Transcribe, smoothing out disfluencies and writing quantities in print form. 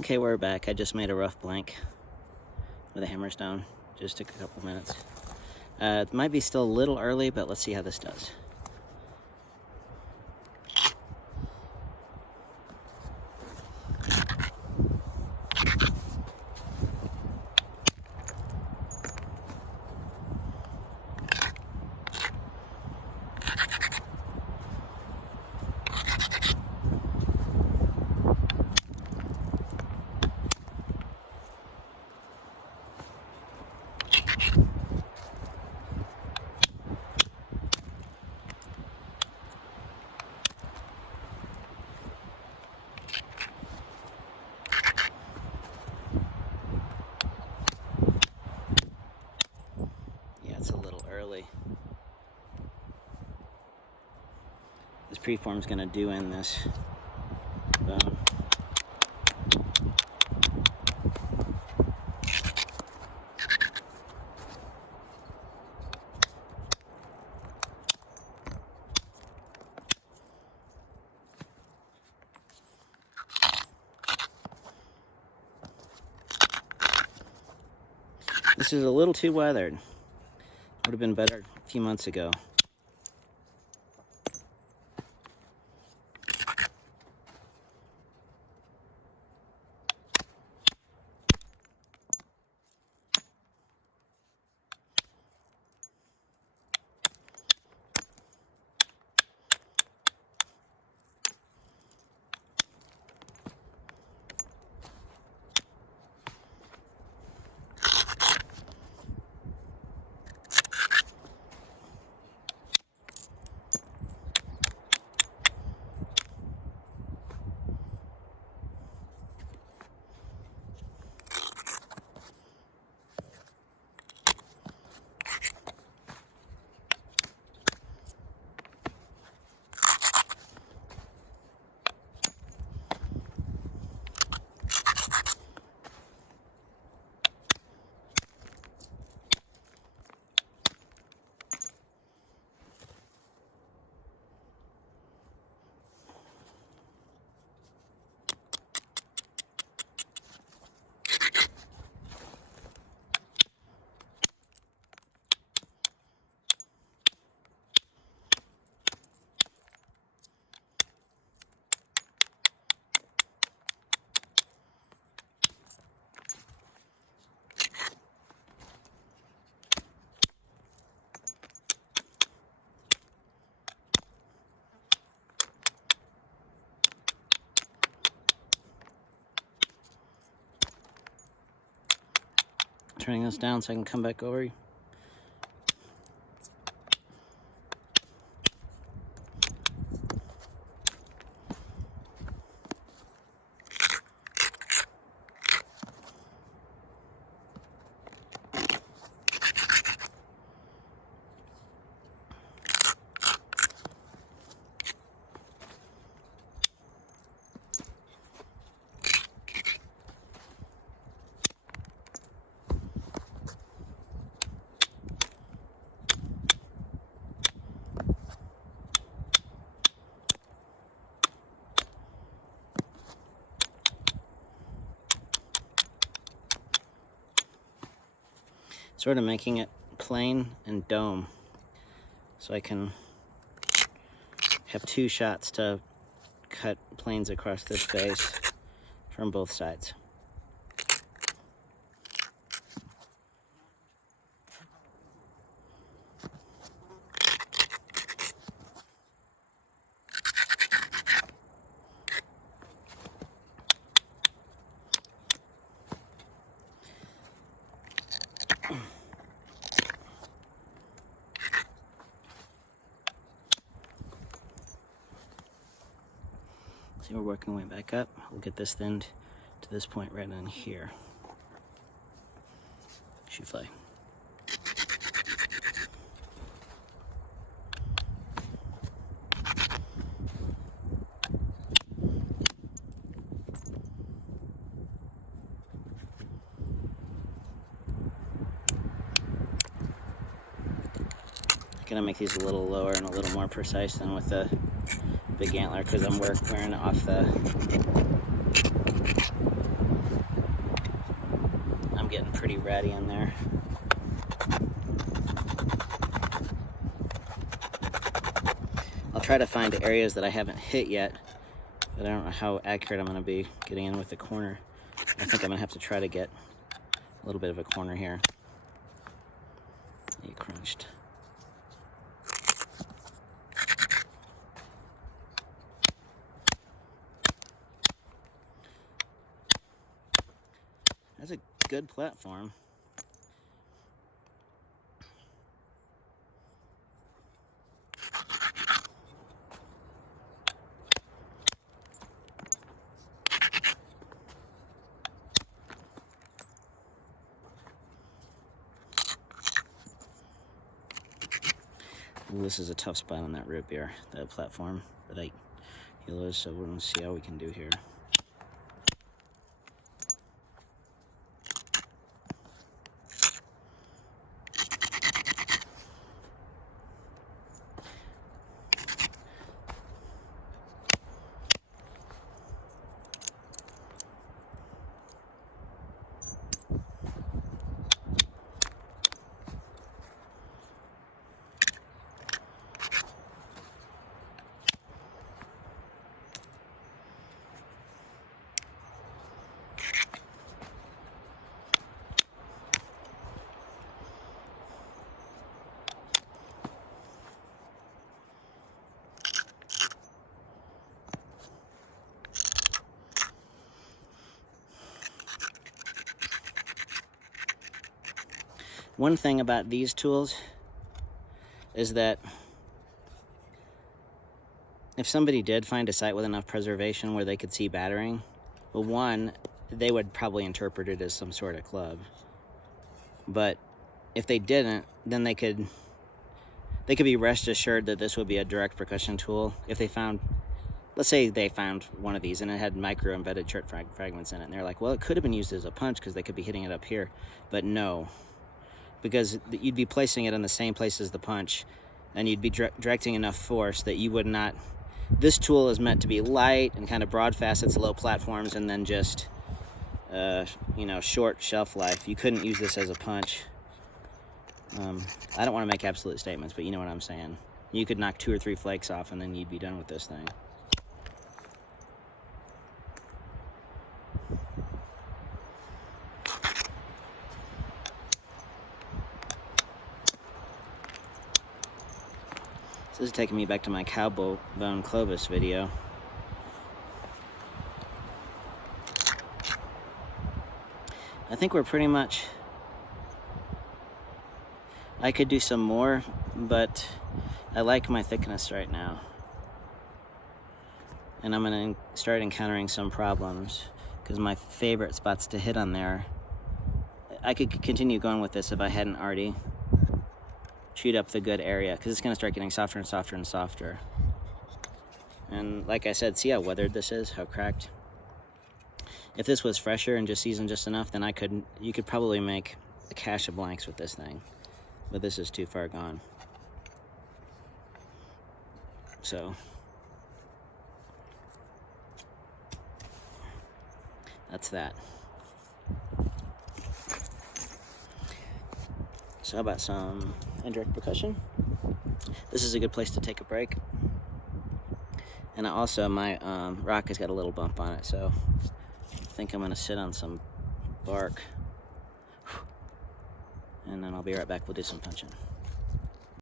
Okay, we're back. I just made a rough blank with a hammer stone. Just took a couple minutes. It might be still a little early, but let's see how this does. It's a little early. This preform's gonna do in this bone. This is a little too weathered. Would have been better a few months ago. Turning this down so I can come back over. Sort of making it plain and dome so I can have two shots to cut planes across this face from both sides. So we're working way back up. We'll get this thinned to this point right in here. Shoe fly. Gonna make these a little lower and a little more precise than with the big antler because I'm wearing it off the ratty in there. I'll try to find areas that I haven't hit yet, but I don't know how accurate I'm going to be getting in with the corner. I think I'm going to have to try to get a little bit of a corner here. You crunched. That's a good platform. Ooh, this is a tough spot on that root beer, that platform that I used, so we're going to see how we can do here. One thing about these tools is that if somebody did find a site with enough preservation where they could see battering, well, one, they would probably interpret it as some sort of club. But if they didn't, then they could be rest assured that this would be a direct percussion tool. If they found, let's say they found one of these and it had micro embedded chert fragments in it, and they're like, well, it could have been used as a punch because they could be hitting it up here. But no, because you'd be placing it in the same place as the punch, and you'd be directing enough force that you would not. This tool is meant to be light and kind of broad facets, low platforms, and then just short shelf life. You couldn't use this as a punch. I don't want to make absolute statements, but you know what I'm saying. You could knock 2 or 3 flakes off and then you'd be done with this thing. So this is taking me back to my cowbone Clovis video. I think we're pretty much... I could do some more, but I like my thickness right now. And I'm going to start encountering some problems, because my favorite spots to hit on there... I could continue going with this if I hadn't already chewed up the good area, because it's going to start getting softer and softer and softer. And like I said, see how weathered this is, how cracked? If this was fresher and just seasoned just enough, then you could probably make a cache of blanks with this thing. But this is too far gone. So that's that. So how about some indirect percussion? This is a good place to take a break. And also my rock has got a little bump on it, so I think I'm gonna sit on some bark. And then I'll be right back, we'll do some punching.